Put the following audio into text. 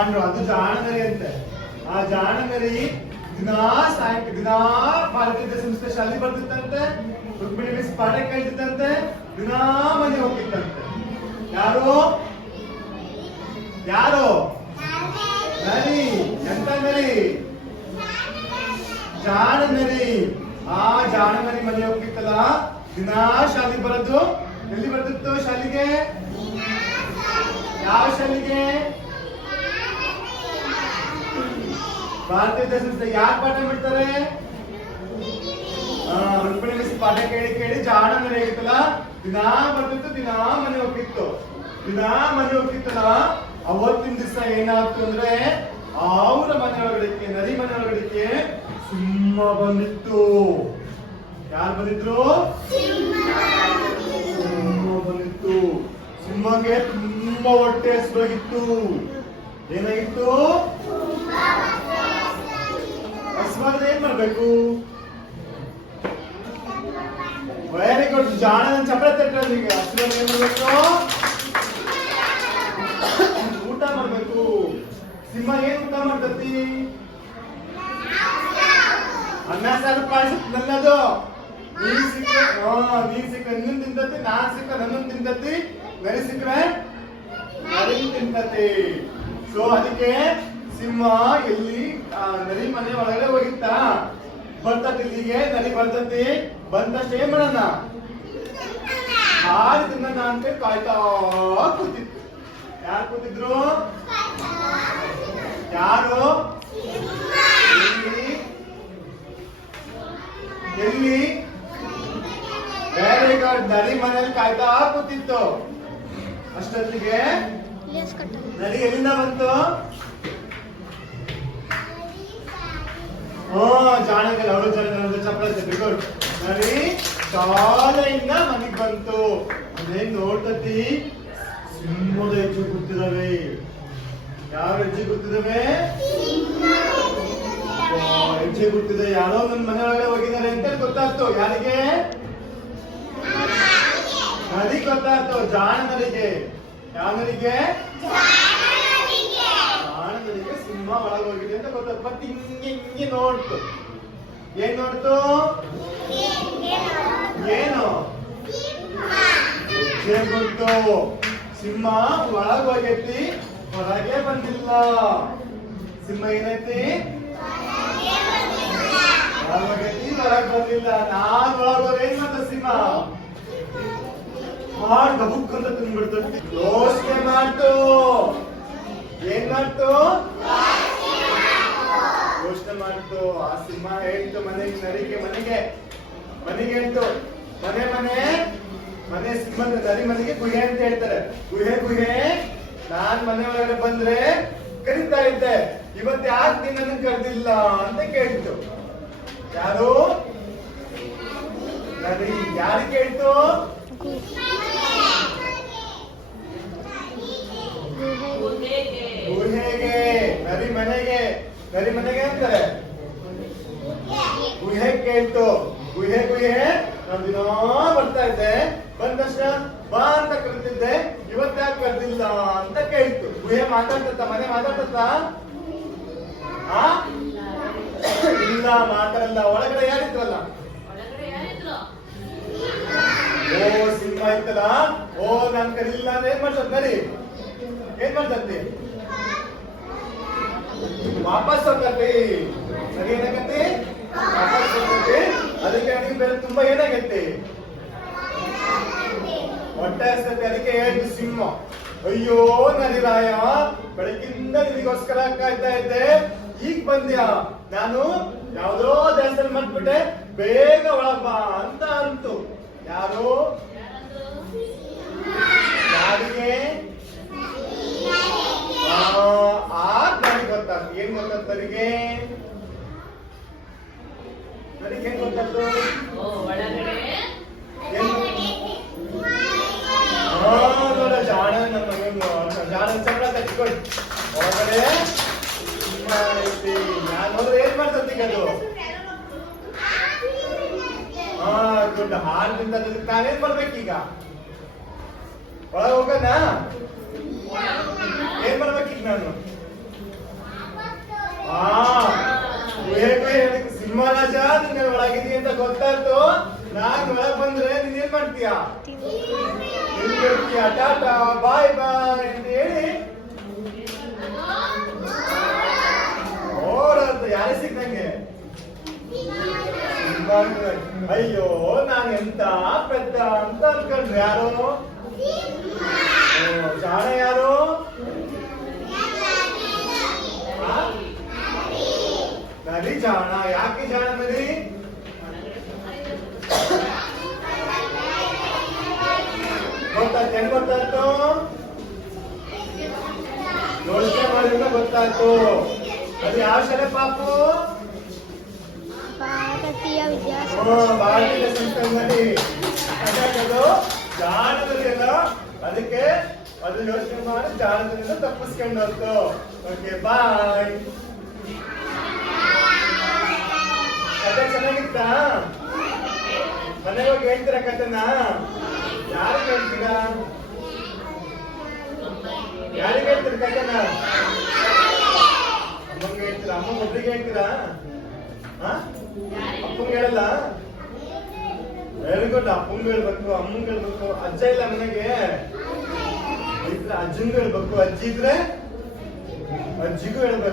ಅದು ಜಾಣನರಿ ಅಂತೆ. ಆ ಜಾಣನರಿ ದಿನಾ ಭಾರತೀಯ ಸಂಸ್ಥೆ ಶಾಲೆ ಬರ್ತಿತ್ತಂತೆ, ರುಕ್ಮಿಣಿ ಮಿಸ್ ಪಾಠ ಕೇಳ್ತಿತ್ತಂತೆ, ದಿನಾ ಮನೆ ಹೋಗ್ತಿತ್ತಂತೆ. ಯಾರು ಯಾರು ನರಿ. ಎಂತ ನರಿ? ಜಾಣ ನರಿ. ಆ ಜಾಣ ನರಿ ಮನೆ ಹೋಗ್ತಿತ್ತಲ್ಲ, ದಿನಾ ಶಾಲೆಗೆ ಬರೋದು. ಎಲ್ಲಿ ಬರ್ತಿತ್ತು ಶಾಲೆಗೆ? ಯಾವ ಶಾಲೆಗೆ? ಭಾರತೀಯ ಸಂಸ್ಥೆ. ಯಾಕೆ ಪಾಠ ಬಿಡ್ತಾರೆ? ರುಕ್ಮಿಣಿ ಮಿಸ್ ಪಾಠ ಕೇಳಿ ಕೇಳಿ ಜಾಣ ನರಿ ಆಗಿತ್ತಲ್ಲ, ದಿನಾ ಬರ್ತಿತ್ತು, ದಿನಾ ಮನೆ ಹೋಗ್ತಿತ್ತು. ದಿನಾ ಮನೆ ಹೋಗ್ತಿತ್ತಲ್ಲ, ಅವತ್ತಿನ ದಿವಸ ಏನಾಯ್ತು ಅಂದ್ರೆ, ಅವರ ಮನೆ ಒಳಗಡೆಗೆ, ನರಿ ಮನೆ ಒಳಗಡೆಗೆ ಸಿಂಹ ಬಂದಿತ್ತು. ಯಾರು ಬಂದಿದ್ರು? ಸಿಂಹ ಬಂದಿತ್ತು. ಸಿಂಹಗೆ ತುಂಬಾ ಹೊಟ್ಟೆ ಹಸಿವಾಗಿತ್ತು. ಏನಾಗಿತ್ತು? ಹಸಿವಾದ್ರೆ ಏನ್ ಮಾಡ್ಬೇಕು? Very good. ಜಾಣ ಚಪ್ಪಳೆ ತಟ್ಟಲ್ಲಿ ಹಸಿವಾದ್ರೆ ಏನ್ ಮಾಡ್ಬೇಕು? ಊಟ ಮಾಡ್ಬೇಕು. ಸಿಂಹ ಏನ್ ಊಟ ಮಾಡ್ತತಿ? ಅನ್ನ ಸಾರು ಪಾಯಸ ನನ್ನದು. ನೀನ್ ಸಿಕ್ಕ ಇನ್ನೊಂದು ತಿಂತತಿ, ನಾನ್ ಸಿಕ್ಕ ನನ್ನೊಂದು ತಿಂತತಿ, ನರಿ ಸಿಕ್ಕರೆ ನರಿ ತಿಂತತಿ. ಸೊ ಅದಕ್ಕೆ ಸಿಂಹ ಎಲ್ಲಿ ನರಿ ಮನೆ ಒಳಗಡೆ ಹೋಗಿತ್ತ, ಬರ್ತತಿ ಇಲ್ಲಿಗೆ. ನರಿ ಬರ್ತತಿ, ಬಂದಷ್ಟು ಏನ್ ಮಾಡೋಣ? ಹಾಲು ತಿನ್ನೋಣ ಅಂತ ಕಾಯ್ತಾ ಕೂತಿತ್ತು. ಯಾರು ಕೂತಿದ್ರು? ಯಾರು? ಎಲ್ಲಿ? Very good. ನರಿ ಮನೇಲಿ ಕಾಯ್ತಾ ಕೂತಿತ್ತು. ಅಷ್ಟೊತ್ತಿಗೆ ನರಿ ಎಲ್ಲಿಂದ ಬಂತು? ಜಾಣಗಲ್ಲ ಅವರು ಚಪ್ಪಳ. ಗುಡ್. ನರಿ ಶಾಲೆಯಿಂದ ಮನೆಗೆ ಬಂತು. ಅದೇನ್ ನೋಡ್ತತಿ, ಸಿಂಹದ ಹೆಜ್ಜೆ ಗೊತ್ತಿದಾವೆ. ಯಾವ ಹೆಜ್ಜೆ ಗೊತ್ತಿದಾವೆ? ಹೆಜ್ಜೆ ಗೊತ್ತಿದೆ. ಯಾರೋ ನನ್ನ ಮನೆ ಒಳಗಡೆ ಹೋಗಿದ್ದಾರೆ ಅಂತ ಗೊತ್ತಾಗ್ತು. ಯಾರಿಗೆ? ನರಿ ಗೊತ್ತಾಗ್ತು. ಜಾಣ ನರಿಗೆ. ಯಾವ ನರಿಗೆ? ಜಾಣ ನರಿಗೆ ಸಿಂಹ ಒಳಗೆ ಹೋಗಿದೆ ಅಂತ ಗೊತ್ತಾಗ್ತು. ಮತ್ತೆ ಹಿಂಗೆ ನೋಡ್ತು. ಏನ್ ನೋಡ್ತು? ಏನು? ಹೆಜ್ಜೆ ಗೊತ್ತು. ಸಿಂಹ ಒಳಗೆ ಹೋಗೈತಿ, ಹೊರಗೆ ಬಂದಿಲ್ಲ. ಸಿಂಹ ಏನೈತಿ? ಹೊರಗೆ ಬಂದಿಲ್ಲ. ನಾನ್ ಒಳಗೋದ್ರೆ ಏನ್ ಮಾಡ್ತ ಸಿಂಹ? ಗಬುಕ್ ಅಂತ ತಿಂದ್ಬಿಡ್ತತಿ. ಯೋಚನೆ ಮಾಡ್ತು. ಏನ್ ಮಾಡ್ತು? ಯೋಚನೆ ಮಾಡ್ತು. ಆ ಸಿಂಹ ಹೇಳ್ತು ಮನೆಗೆ, ನರಿಗೆ ಮನೆಗೆ ಹೇಳ್ತು. ಮನೆ ಸಿಂಹ ನರಿ ಮನೆಗೆ ಗುಹೆ ಅಂತ ಹೇಳ್ತಾರೆ. ಗುಹೆ ನಾನ್ ಮನೆ ಒಳಗಡೆ ಬಂದ್ರೆ ಕರೀತಾ ಇದ್ದೆ, ಇವತ್ತು ಯಾಕೆ ನೀನ್ ನನ್ನ ಕರೆದಿಲ್ಲ ಅಂತ ಕೇಳ್ತು. ಯಾರು? ನರಿ. ಯಾರು ಕೇಳ್ತು? ಗುಹೆಗೆ. ನರಿ ಮನೆಗೆ ಅಂತಾರೆ. ಗುಹೆ ಕೇಳ್ತು. ಗುಹೆ ನಾನು ದಿನಾ ಬರ್ತಾ ಇದ್ದೆ, ಬಂದ ತಕ್ಷಣ ಬಾ ಅಂತ ಕರಿತಿದ್ದೆ, ಇವತ್ತಾಕೆ ಕರೆದಿಲ್ಲ ಅಂತ ಕೇಳ್ತು. ಗುಹೆ ಮಾತಾಡ್ತತ್ತ? ಮನೆ ಮಾತಾಡ್ತತ್ತ? ಇಲ್ಲ, ಮಾತಾಡಲ್ಲ. ಒಳಗಡೆ ಯಾರಿದ್ರಲ್ಲ? ಸಿಂಹ ಇತ್ತಲ್ಲ. ನಾನ್ ಕರಿಲ್ಲ ಅಂದ್ರೆ ಏನ್ ಮಾಡ್ತದ ನರಿ? ಏನ್ ಮಾಡ್ತಂತೆ? ವಾಪಸ್ ಹೋಗ್ತತಿ. ಸರಿ ಏನಾಗತ್ತೆ? ವಾಪಸ್ ಹೋಗ್ತತಿ. ಅದಕ್ಕೆ ನನಗೆ ಬೇರೆ ತುಂಬಾ ಏನಾಗತ್ತೆ? ಹೊಟ್ಟೆ ಹಸ್ತತಿ. ಅದಕ್ಕೆ ಹೇಳ್ತು ಸಿಂಹ, ಅಯ್ಯೋ ನರಿರಾಯ, ಬೆಳಗ್ಗಿಂದ ನಿನಗೋಸ್ಕರ ಕಾಯ್ತಾ ಇದ್ದೆ, ಈಗ ಬಂದ್ಯಾ? ನಾನು ಯಾವ್ದೋ ದೇಶದಲ್ಲಿ ಮಾಡ್ಬಿಟ್ಟೆ, ಬೇಗ ಒಳಗ್ ಬಾ ಅಂತ ಅಂತು. ಯಾರು? ಯಾರಿಗೆ? ನನಗೆ ಗೊತ್ತಾಗ್ತು. ಏನ್ ಗೊತ್ತಾಗ್ತು ನರಿಗೆ? ಏನ್ ಗೊತ್ತಾಗ್ತು? ನೋಡ ಜಾಣ ಜಾಣ ಚಪ್ಪಳ ತಚ್ಕೊಂಡು ಒಳಗಡೆ ನಾನು ನೋಡಿದ್ರೆ ಏನ್ ಮಾಡ್ತಂತ ಅದು? ದೊಡ್ಡ ಹಾಲು ತಿಂತದ. ನಾನೇನ್ ಮಾಡ್ಬೇಕೀಗ? ಒಳಗೆ ಹೋಗೋಣ? ಏನ್ ಮಾಡ್ಬೇಕೀಗ ನಾನು? ಆ ಹೇಗೆ ಸಿಂಹರಾಜ ನಿನ್ನ ಒಳಗಿದೀಯ ಅಂತ ಗೊತ್ತಾಯ್ತು. ನಾನ್ ಒಳಗ್ ಬಂದ್ರೆ ನೀನ್ ಏನ್ ಮಾಡ್ತೀಯ? ತಿನ್ಬಿಡ್ತೀಯ. ಟಾಟಾ ಬಾಯ್ ಬಾಯ್ ಅಂತ ಹೇಳಿ ಓಡೋದು. ಯಾರೇ ಸಿಕ್ಕಂಗೆ ಅಯ್ಯೋ ನಾನು ಎಂತ ಪೆದ್ದ ಅಂತ ಅನ್ಕೊಂಡ್ರಿ. ಯಾರು ಜಾಣ? ಯಾರು? ನರಿ ಜಾಣ. ಯಾಕೆ ಜಾಣ ನರಿ? ಗೊತ್ತಾಯ್ತು. ಹೆಂಗ್ ಗೊತ್ತಾಯ್ತು? ಯೋಚನೆ ಮಾಡಿದ್ರೆ ಗೊತ್ತಾಯ್ತು. ಅದು ಯಾವ ಶಾಲೆ ಪಾಪು? ಭಾರತೀಯ ಭಾರತೀಯ ಸಂಸ್ಥೆಯಲ್ಲಿ ಅದು ಜಾಣದಲ್ಲಿ ಅಲ್ಲ. ಅದಕ್ಕೆ ಅದು ಯೋಚನೆ ಮಾಡಿ ಜಾಣದಿಂದ ತಪ್ಪಿಸ್ಕೊಂಡು ಹೋಯ್ತು. Okay bye. ಕತೆ ಚೆನ್ನಾಗಿತ್ತಾ? ಮನೆಗೆ ಹೋಗಿ ಹೇಳ್ತೀರಾ ಕತೆನ? ಯಾರಿಗೆ ಹೇಳ್ತೀರಾ? ಯಾರಿಗೆ ಹೇಳ್ತೀರ ಕತೆನ? ಅಮ್ಮಂಗೆ ಹೇಳ್ತೀರಾ? ಅಮ್ಮ ಒಬ್ರಿಗೆ ಹೇಳ್ತೀರಾ? ಅಪ್ಪಂಗೆ ಹೇಳಲ್ಲ? Very good. ಅಪ್ಪಂಗೆ ಹೇಳ್ಬೇಕು, ಅಮ್ಮಂಗೆ ಹೇಳ್ಬೇಕು. ಅಜ್ಜ ಇಲ್ಲ ಮನೆಗೆ ಇದ್ರೆ ಅಜ್ಜಂಗೂ ಹೇಳ್ಬೇಕು. ಅಜ್ಜಿ ಇದ್ರೆ ಅಜ್ಜಿಗೂ ಹೇಳ್ಬೇಕು.